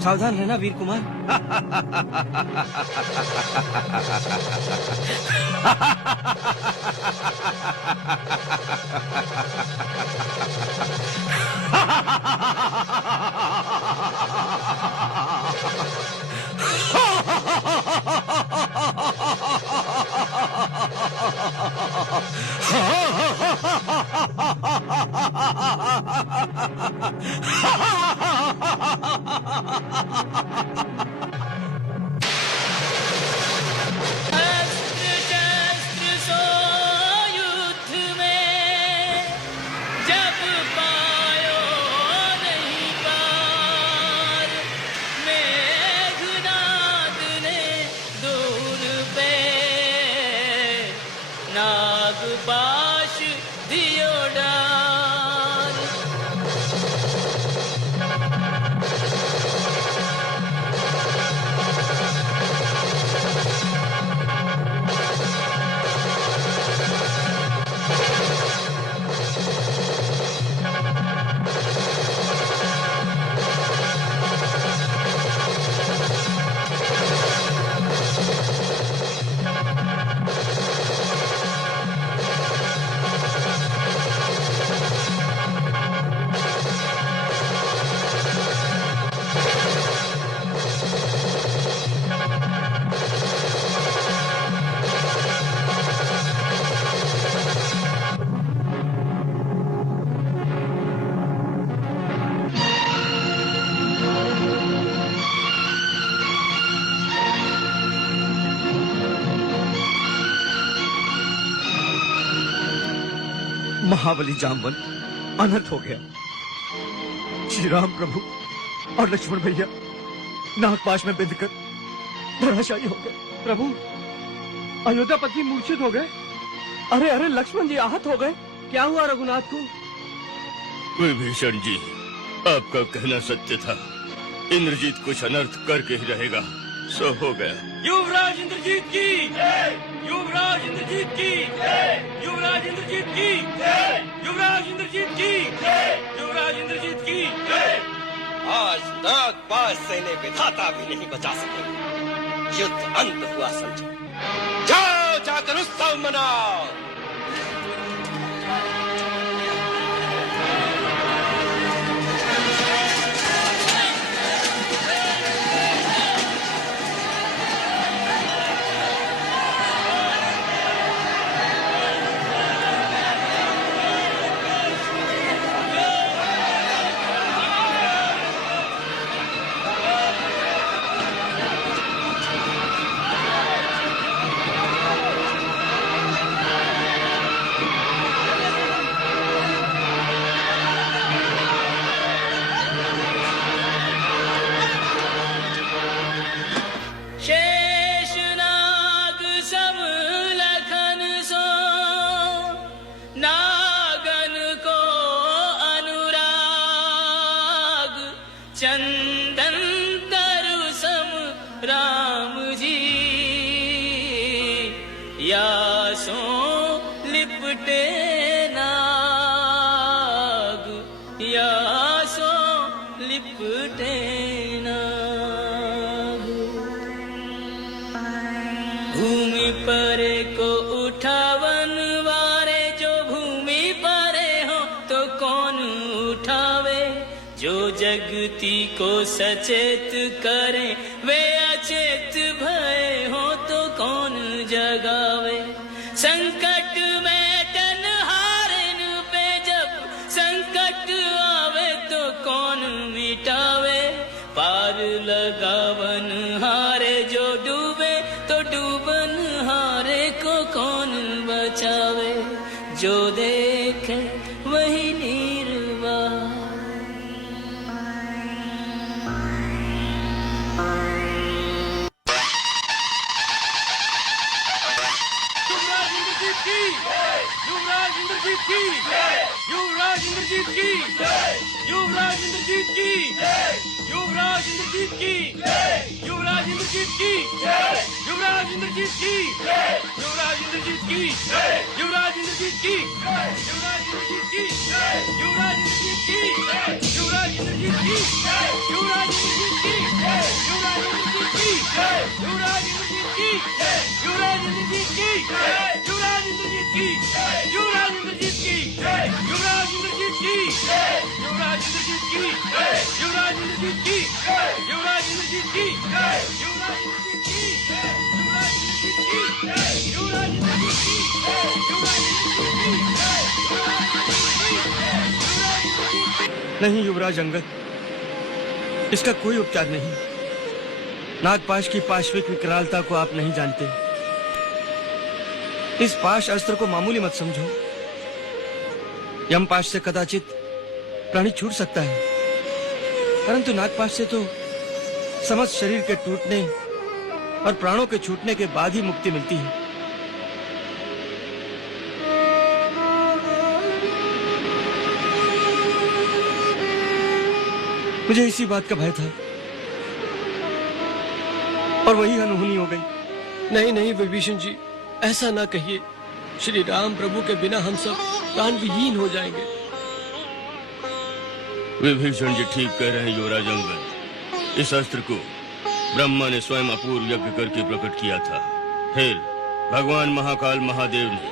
सावधान रहना वीर कुमार। नागपाश दियो डार। महाबली जामवन अनर्थ हो गया। श्री राम प्रभु और लक्ष्मण भैया नागपाश में बिंधकर धराशायी हो गए। प्रभु, अयोध्यापति मूर्छित हो गए। अरे अरे, लक्ष्मण जी आहत हो गए। क्या हुआ रघुनाथ को? विभीषण जी, आपका कहना सत्य था। इंद्रजीत कुछ अनर्थ करके ही रहेगा। सो हो गया। युवराज इंद्रजीत की जय, युवराज इंद्रजीत की जय, युवराज इंद्रजीत की जय, युवराज इंद्रजीत की जय, युवराज इंद्रजीत की जय। आज नागपाश सेने विधाता भी नहीं बचा सके। युद्ध अंत हुआ समझो। जाओ जाकर उत्सव मनाओ। चंदन तरु सम राम जी, यासों लिपटे नाग, यासों लिपटे नाग। भूमि परे को उठावन वारे, जो भूमि परे हो तो कौन उठावे। जो जगती को सचेत करे, वे अचेत भय हो तो कौन जगावे। संकट में टनहारन पे जब संकट आवे तो कौन मिटावे। पार लगावन हारे जो डूबे तो डूबन हारे को कौन बचावे। जो देखे वही निर्वाह। युवराज इंद्रजीत की जय, युवराज इंद्रजीत की जय, युवराज इंद्रजीत की जय, युवराज इंद्रजीत की जय, युवराज इंद्रजीत की जय, युवराज इंद्रजीत की जय, युवराज इंद्रजीत की जय, युवराज इंद्रजीत की जय, युवराज इंद्रजीत की जय, युवराज इंद्रजीत की जय, युवराज इंद्रजीत की जय, युवराज इंद्रजीत की युवराज इंद्रजीत की, युवराज इंद्रजीत की, युवराज इंद्रजीत की, युवराज इंद्रजीत की, युवराज इंद्रजीत की, युवराज इंद्रजीत की, युवराज इंद्रजीत की, युवराज इंद्रजीत की, युवराज इंद्रजीत की, युवराज नहीं युवराज अंगद, इसका कोई उपचार नहीं। नागपाश की पाशविक विकरालता को आप नहीं जानते। इस पाश अस्त्र को मामूली मत समझो। यमपाश से कदाचित प्राणी छूट सकता है, परंतु नागपाश से तो समस्त शरीर के टूटने और प्राणों के छूटने के बाद ही मुक्ति मिलती है। मुझे इसी बात का भय था और वही अनहोनी हो गई। नहीं नहीं विभीषण जी, ऐसा ना कहिए। श्री राम प्रभु के बिना हम सब प्राण विहीन हो जाएंगे। विभीषण जी ठीक कह रहे हैं युवराज अंगद। इस अस्त्र को ब्रह्मा ने स्वयं अपूर्व यज्ञ करके प्रकट किया था। फिर भगवान महाकाल महादेव ने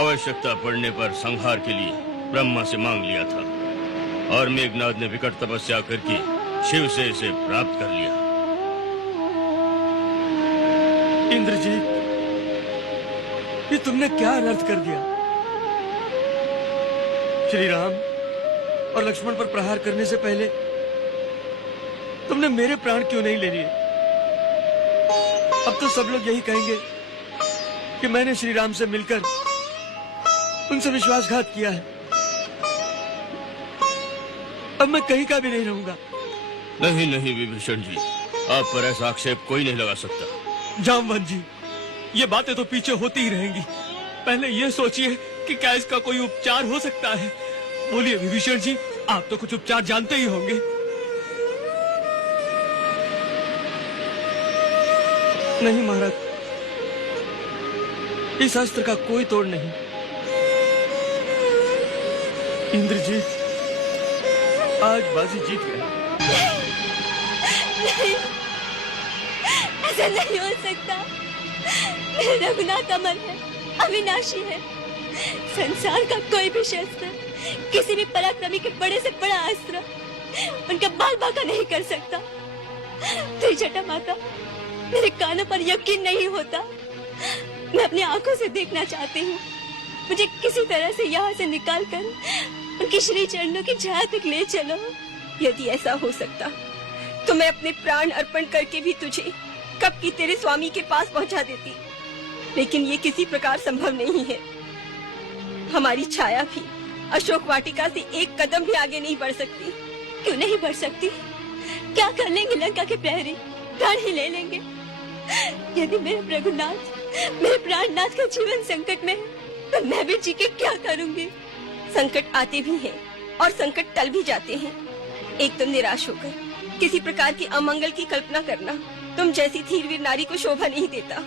आवश्यकता पड़ने पर संहार के लिए ब्रह्मा से मांग लिया था और मेघनाद ने विकट तपस्या करके शिव से इसे प्राप्त कर लिया। इंद्रजीत, ये तुमने क्या अनर्थ कर दिया? श्री राम और लक्ष्मण पर प्रहार करने से पहले तुमने मेरे प्राण क्यों नहीं ले लिए? अब तो सब लोग यही कहेंगे कि मैंने श्री राम से मिलकर उनसे विश्वासघात किया है। अब मैं कहीं का भी नहीं रहूंगा। नहीं नहीं विभीषण जी, आप पर ऐसा आक्षेप कोई नहीं लगा सकता। जामवंत जी, ये बातें तो पीछे होती ही रहेंगी। पहले ये सोचिए कि क्या इसका कोई उपचार हो सकता है। बोलिए विभीषण जी, आप तो कुछ उपचार जानते ही होंगे। नहीं महाराज, इस अस्त्र का कोई तोड़ नहीं। इंद्रजीत आज बाजी जीत गया। नहीं, ऐसा नहीं हो सकता। मेरा रघुनाथ अमर है, अविनाशी है। संसार का कोई भी शस्त्र किसी भी पराक्रमी के बड़े से बड़ा अस्त्र उनका बाल बांका नहीं कर सकता। त्रिजटा माता, मेरे कानों पर यकीन नहीं होता। मैं अपनी आंखों से देखना चाहती हूँ। मुझे किसी तरह से यहाँ से निकालकर उनके श्री चरणों की छाया तक ले चलो। यदि ऐसा हो सकता तो मैं अपने प्राण अर्पण करके भी तुझे कब की तेरे स्वामी के पास पहुंचा देती, लेकिन ये किसी प्रकार संभव नहीं है। हमारी छाया भी अशोक वाटिका से एक कदम भी आगे नहीं बढ़ सकती। क्यों नहीं बढ़ सकती? क्या कर लेंगे लंका के प्रहरी? प्राण ही ले लेंगे। यदि मेरे रघुनाथ, मेरे प्राणनाथ का जीवन संकट में है तो मैं भी जी के क्या करूंगी? संकट आते भी हैं और संकट टल भी जाते हैं। एकदम निराश होकर किसी प्रकार की अमंगल की कल्पना करना तुम जैसी धीरवीर नारी को शोभा नहीं देता।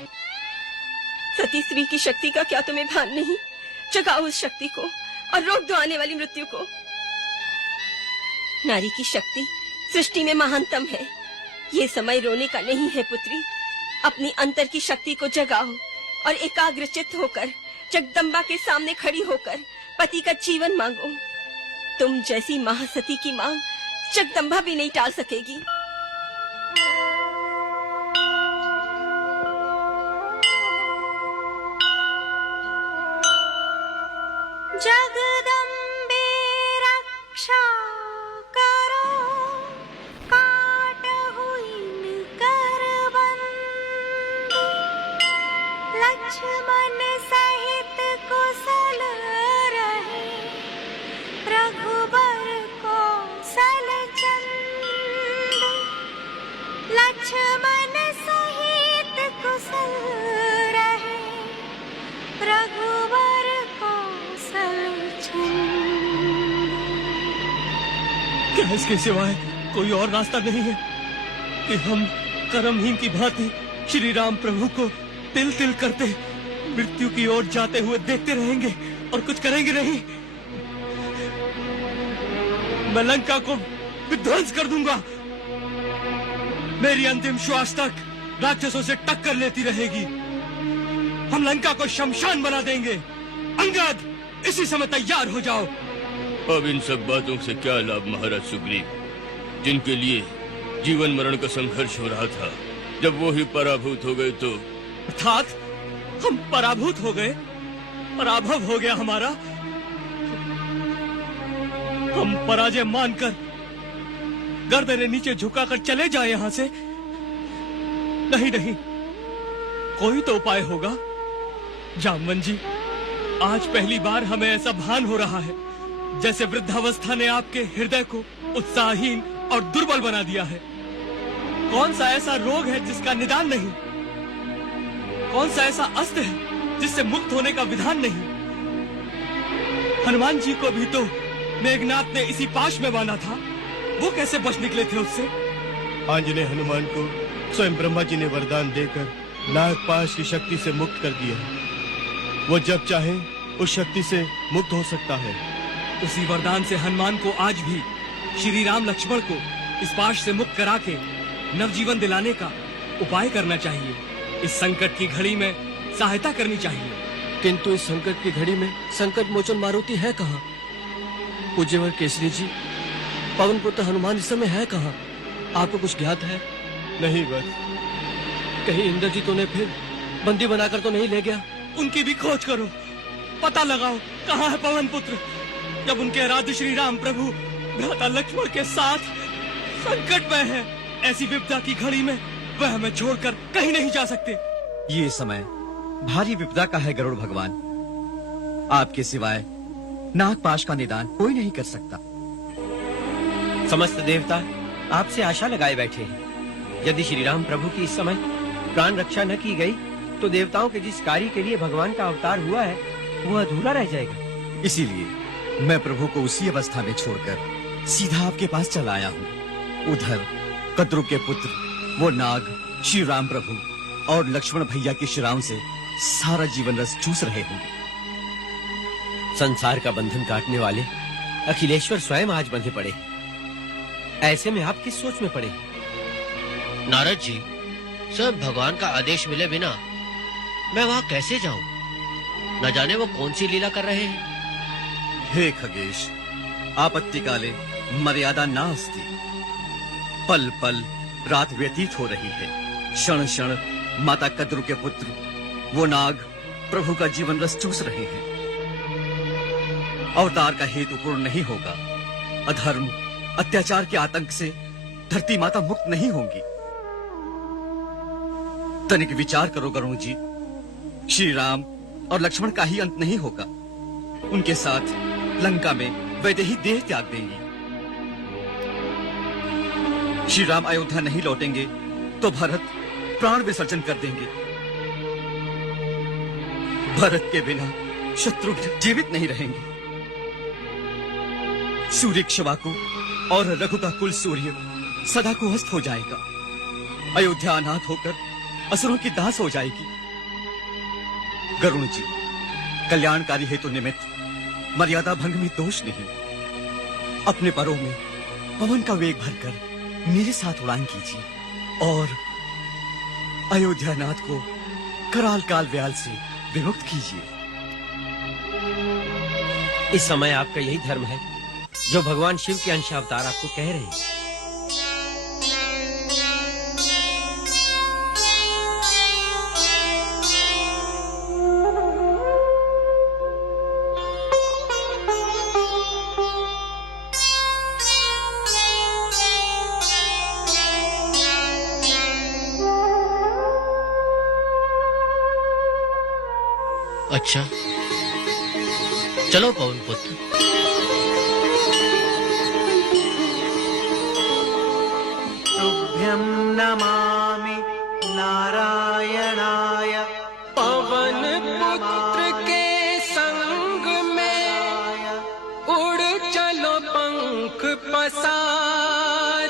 सती स्त्री की शक्ति का क्या तुम्हें भान नहीं? जगाओ उस शक्ति को और रोक दो आने वाली मृत्यु को। नारी की शक्ति सृष्टि में महानतम है। ये समय रोने का नहीं है पुत्री। अपनी अंतर की शक्ति को जगाओ और एकाग्रचित्त होकर जगदम्बा के सामने खड़ी होकर पति का जीवन मांगो। तुम जैसी महासती की मांग जगदम्बा भी नहीं टाल सकेगी। जगदम्बे रक्षा करो, काटहु इनकर बंद। लक्ष्मण सहित कुशल रहे, रघुबर कौशल चंद। लक्ष्मण सहित कुशल रहे, रघुबर क्या इसके सिवाय कोई और रास्ता नहीं है कि हम कर्महीन की भांति श्री राम प्रभु को तिल तिल करते मृत्यु की ओर जाते हुए देखते रहेंगे और कुछ करेंगे नहीं? मैं लंका को विध्वंस कर दूंगा। मेरी अंतिम श्वास तक राक्षसों से टक्कर लेती रहेगी। हम लंका को शमशान बना देंगे। अंगद, इसी समय तैयार हो जाओ। अब इन सब बातों से क्या लाभ महाराज सुग्रीव, जिनके लिए जीवन मरण का संघर्ष हो रहा था, जब वो ही पराभूत हो गए तो। अर्थात हम पराभूत हो गए, पराभव हो गया हमारा। हम पराजय मानकर गर्दनें नीचे झुकाकर चले जाए यहां से। नहीं नहीं, कोई तो उपाय होगा। जामवन जी, आज पहली बार हमें ऐसा भान हो रहा है जैसे वृद्धावस्था ने आपके हृदय को उत्साहहीन और दुर्बल बना दिया है। कौन सा ऐसा रोग है जिसका निदान नहीं? कौन सा ऐसा अस्त्र है जिससे मुक्त होने का विधान नहीं? हनुमान जी को भी तो मेघनाथ ने इसी पाश में बांधा था, वो कैसे बच निकले थे उससे? आंजनेय हनुमान को स्वयं ब्रह्मा जी ने वरदान देकर नागपाश की शक्ति से मुक्त कर दिया। वो जब चाहे उस शक्ति से मुक्त हो सकता है। उसी वरदान से हनुमान को आज भी श्री राम लक्ष्मण को इस पाश से मुक्त करा के नवजीवन दिलाने का उपाय करना चाहिए। इस संकट की घड़ी में सहायता करनी चाहिए। किंतु इस संकट की घड़ी में संकट मोचन मारुति है कहाँ? पूज्यवर केसरी जी, पवन पुत्र हनुमान इस समय है कहाँ? आपको कुछ ज्ञात है? नहीं बस। कहीं इंद्रजीत उन्हें फिर बंदी बनाकर तो नहीं ले गया? उनकी भी खोज करो, पता लगाओ कहाँ है पवन पुत्र। जब उनके आराध्य श्री राम प्रभु भ्राता लक्ष्मण के साथ संकट में है, ऐसी विपदा की घड़ी में वह हमें छोड़कर कहीं नहीं जा सकते। ये समय भारी विपदा का है गरुड़ भगवान। आपके सिवाय नागपाश का निदान कोई नहीं कर सकता। समस्त देवता आपसे आशा लगाए बैठे हैं। यदि श्री राम प्रभु की इस समय प्राण रक्षा न की गई तो देवताओं के जिस कार्य के लिए भगवान का अवतार हुआ है वो अधूरा रह जाएगा। इसीलिए मैं प्रभु को उसी अवस्था में छोड़कर सीधा आपके पास चला आया हूँ। उधर कद्रु के पुत्र वो नाग श्री राम प्रभु और लक्ष्मण भैया के शिराओं से सारा जीवन रस चूस रहे होंगे। संसार का बंधन काटने वाले अखिलेश्वर स्वयं आज बंधे पड़े। ऐसे में आप किस सोच में पड़े? नारद जी, सब भगवान का आदेश मिले बिना मैं वहाँ कैसे जाऊं? न जाने वो कौन सी लीला कर रहे हैं। हे खगेश, आपत्ति काले मर्यादा नास्ति। पल पल रात व्यतीत हो रही है। क्षण क्षण माता कद्रु के पुत्र वो नाग प्रभु का जीवन रस चूस रहे हैं। अवतार का हेतु पूर्ण नहीं होगा। अधर्म अत्याचार के आतंक से धरती माता मुक्त नहीं होंगी। तनिक विचार करो गरुड़ जी, श्री राम और लक्ष्मण का ही अंत नहीं होगा। उनके साथ लंका में वैदेही देह त्याग देंगी। श्री राम अयोध्या नहीं लौटेंगे तो भरत प्राण विसर्जन कर देंगे। भरत के बिना शत्रुघ्न जीवित नहीं रहेंगे। सूर्यक्षवाकु और रघु का कुल सूर्य सदा को अस्त हो जाएगा। अयोध्या अनाथ होकर असुरों की दास हो जाएगी। गरुड़ जी, कल्याणकारी हेतु निमित्त मर्यादा भंग में दोष नहीं। अपने परों में पवन का वेग भरकर मेरे साथ उड़ान कीजिए और अयोध्यानाथ को कराल काल व्याल से विमुक्त कीजिए। इस समय आपका यही धर्म है जो भगवान शिव के अंश अवतार आपको कह रहे हैं। अच्छा, चलो पवन पुत्र। तुभ्यं नमामि नारायणाय। पवन पुत्र के संग में उड़ चलो पंख पसार।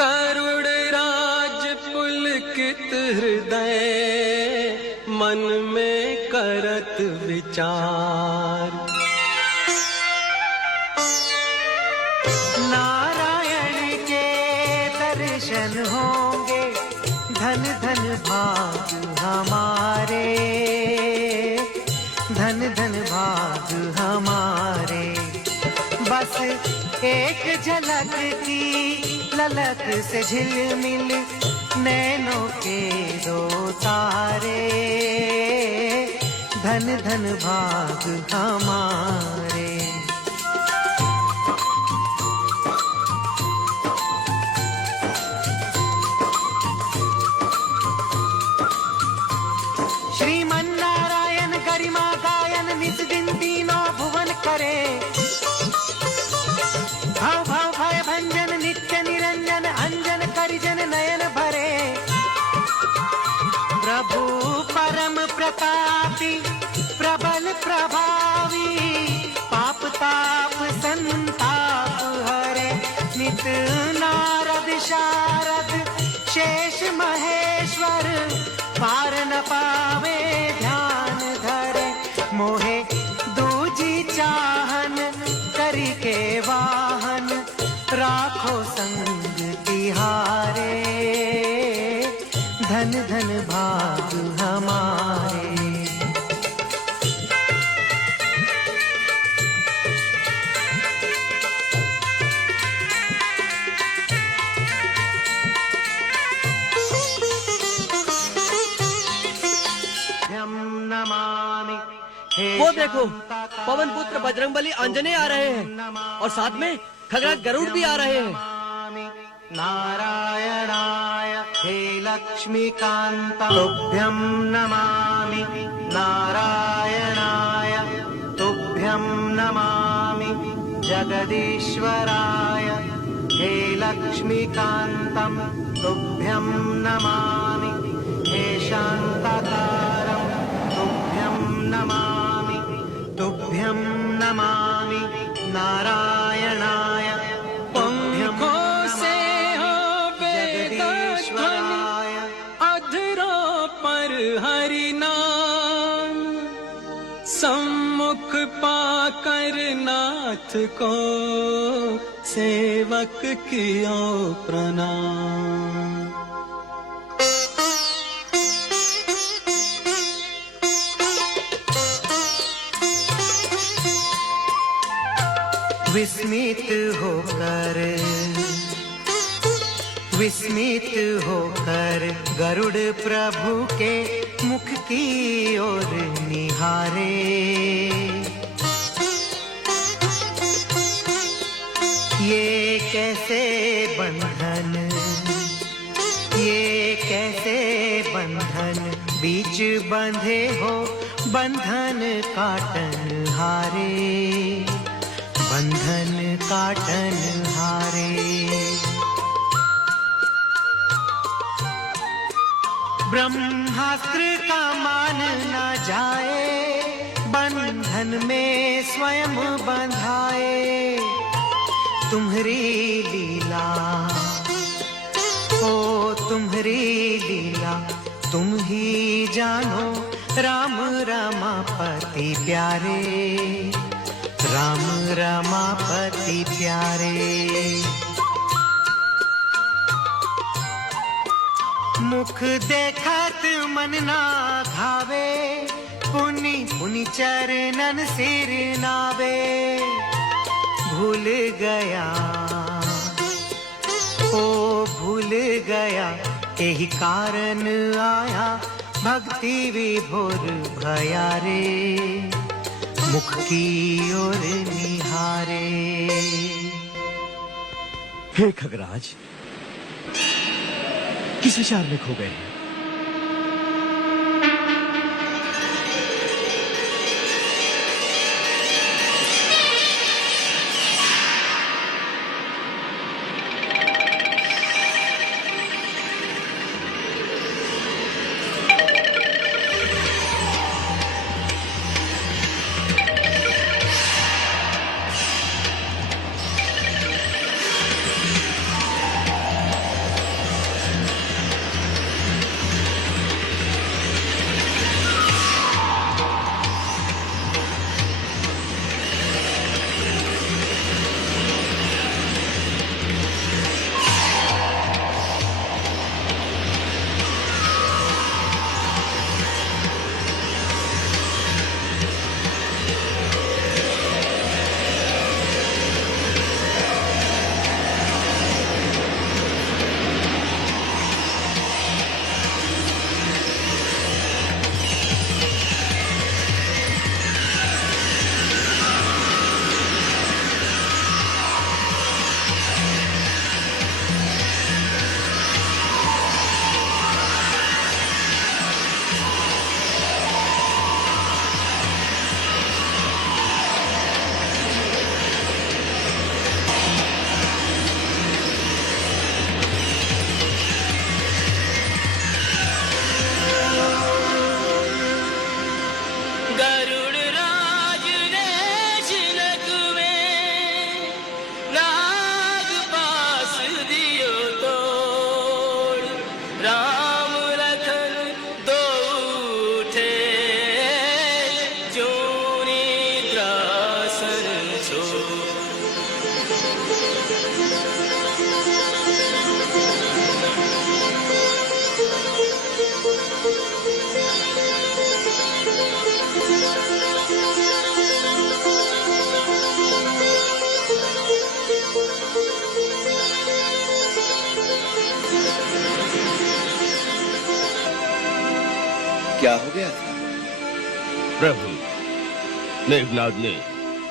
गरुड़ राज पुलकित हृदय मन में करत विचार। नारायण के दर्शन होंगे धन धन भाग हमारे, धन धन भाग हमारे। बस एक झलक की ललक से झिलमिल नैनों के दो तारे, धन धन भाग हमारे। श्रीमन्नारायण गरिमा गायन नित दिन तीनों भुवन करे, भव भव भय भंजन नित्य निरंजन अंजन करिजन नयन भरे। प्रभु परम प्रतापी प्रबल प्रभावी, पाप ताप संताप हरे। नित नारद शारद शेष महेश्वर, पार न पावे ध्यान धरे। मोहे दूजी चाहन करी के वाहन, राखो संग तिहारे, धन धन भाग हमारे। वो देखो, पवन पुत्र बजरंगबली आंजनेय आ रहे हैं और साथ में खगराज गरुड़ भी आ रहे हैं। नारायणाय हे लक्ष्मीकांता तुभ्यं नमामि, नारायणाय तुभ्यं नमामि। जगदीश्वराय हे लक्ष्मीकांतं तुभ्यं नमामि, हे शांताकारं तुभ्यं नमामि, तुभ्यं नमामि। नारायणाय पंखों से हो जगदीश्वराय अधरों पर हरि नाम, सम्मुख पाकर नाथ को सेवक कियो प्रणाम। विस्मित होकर गरुड़ प्रभु के मुख की ओर निहारे। ये कैसे बंधन बीच बंधे हो, बंधन काटन हारे, बंधन काटन हारे। ब्रह्मास्त्र का मान न जाए, बंधन में स्वयं बंधाए। तुम्हारी लीला, ओ तुम्हारी लीला तुम ही जानो। राम रमापति प्यारे, राम रमापति प्यारे। मुख देखत मन ना भावे, पुनि पुनि चरणन सिर नावे। भूल गया, ओ भूल गया, यही कारण आया भक्ति विभोर भया रे। मुख की ओर निहारे। हे खगराज, किस विचार में खो गए हैं? क्या हो गया था? प्रभु, मेघनाद ने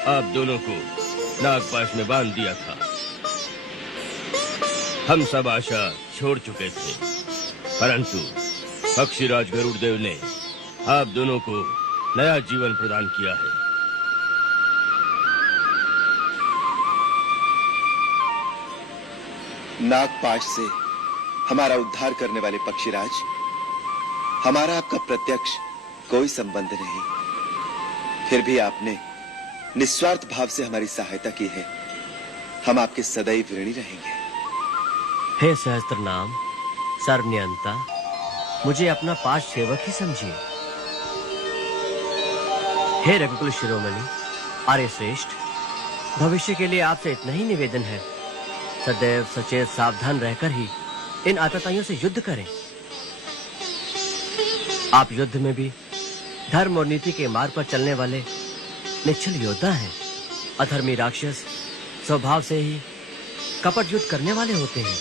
आप दोनों को नागपाश में बांध दिया था। हम सब आशा छोड़ चुके थे, परंतु पक्षीराज गरुड़देव ने आप दोनों को नया जीवन प्रदान किया है। नागपाश से हमारा उद्धार करने वाले पक्षीराज, हमारा आपका प्रत्यक्ष कोई संबंध नहीं, फिर भी आपने निस्वार्थ भाव से हमारी सहायता की है। हम आपके सदैव ऋणी रहेंगे। हे सहस्त्र नाम सर्वनियंता, मुझे अपना पास सेवक ही समझिए। हे रघुकुल शिरोमणि, आर्य श्रेष्ठ, भविष्य के लिए आपसे इतना ही निवेदन है, सदैव सचेत सावधान रहकर ही इन आतताइयों से युद्ध करें। आप युद्ध में भी धर्म और नीति के मार्ग पर चलने वाले निश्चल योद्धा हैं। अधर्मी राक्षस स्वभाव से ही कपट युद्ध करने वाले होते हैं।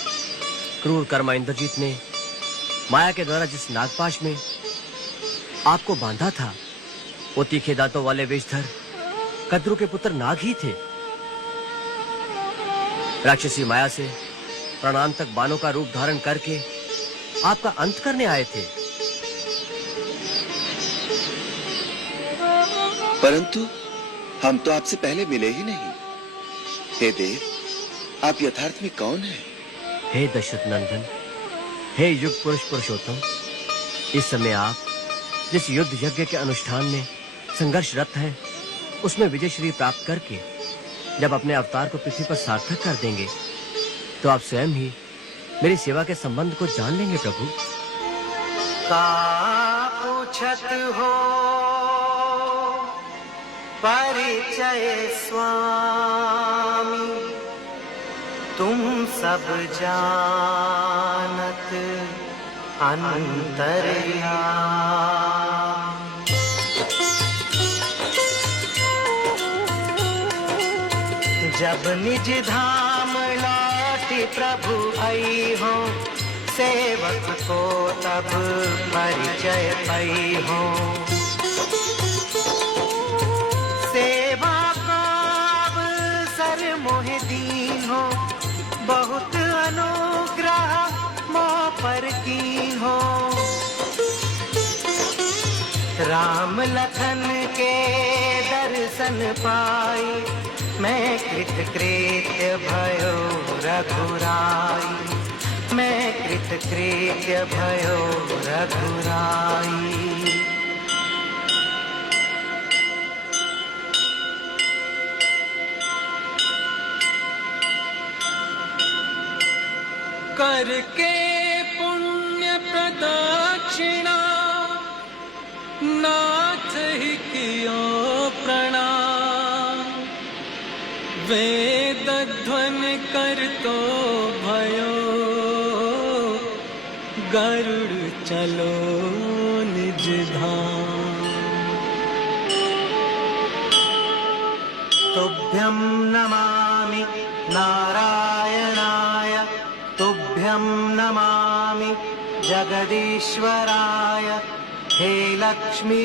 क्रूर कर्मा इंद्रजीत ने माया के द्वारा जिस नागपाश में आपको बांधा था, वो तीखे दांतों वाले विषधर कद्रू के पुत्र नाग ही थे। राक्षसी माया से प्राणांतक बाणों का रूप धारण करके आपका अंत करने आए थे। परंतु हम तो आपसे पहले मिले ही नहीं। हे देव, आप यथार्थ में कौन हैं? हे दशरथ नंदन, हे युग पुरुष पुरुषोत्तम, इस समय आप जिस युद्ध यज्ञ के अनुष्ठान में संघर्षरत हैं, उसमें विजय श्री प्राप्त करके जब अपने अवतार को पृथ्वी पर सार्थक कर देंगे, तो आप स्वयं ही मेरी सेवा के संबंध को जान लेंगे। प्रभु, का पूछत हो परिचय स्वामी, तुम सब जानत अंतर्यामी। जब निज धाम लौटी प्रभु आई हो, सेवक को तब परिचय पाई हो। सेवा का अवसर मोहि दीन हो, बहुत अनुग्रह मोह पर कीन हो। राम लखन के दर्शन पाई, मैं कृतकृत्य भयो रघुराई। मैं कृतकृत्य भयो रघुराई। करके पुण्य प्रदक्षिणा, नाथ ही कियो प्रणाम। वेद ध्वनि कर तो भयो, गरुड़ चलो निज धाम। तुभ्यं नमामि नारायणाय, तुभ्यं नमामि जगदीश्वराय। हे लक्ष्मी